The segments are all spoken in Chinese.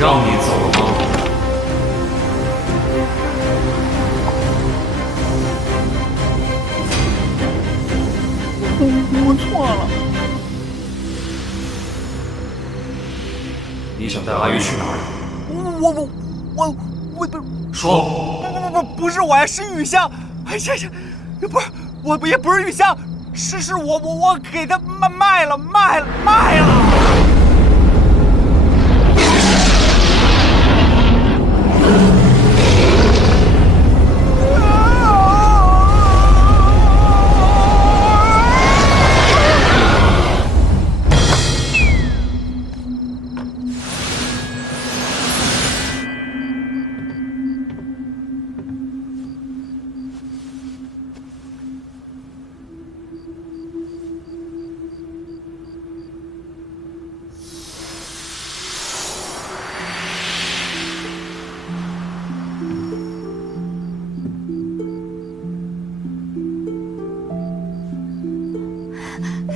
让你走了吗？我错了。你想带阿玉去哪儿？我说。不是我呀，是雨香。哎呀呀，不是我也不是雨香，是我给他卖了。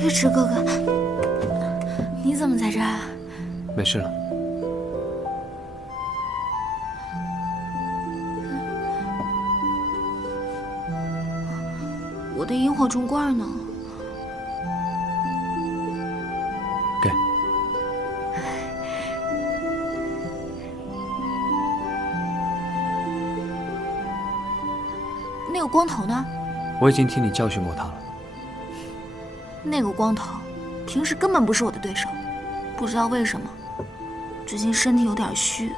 玉池哥哥，你怎么在这儿？没事了。我的萤火虫罐呢？给。那个光头呢？我已经替你教训过他了。那个光头平时根本不是我的对手，不知道为什么最近身体有点虚，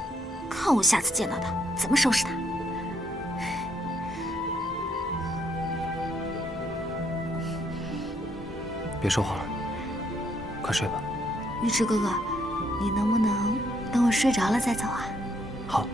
看我下次见到他怎么收拾他。别说话了，快睡吧。玉池哥哥，你能不能等我睡着了再走啊？好。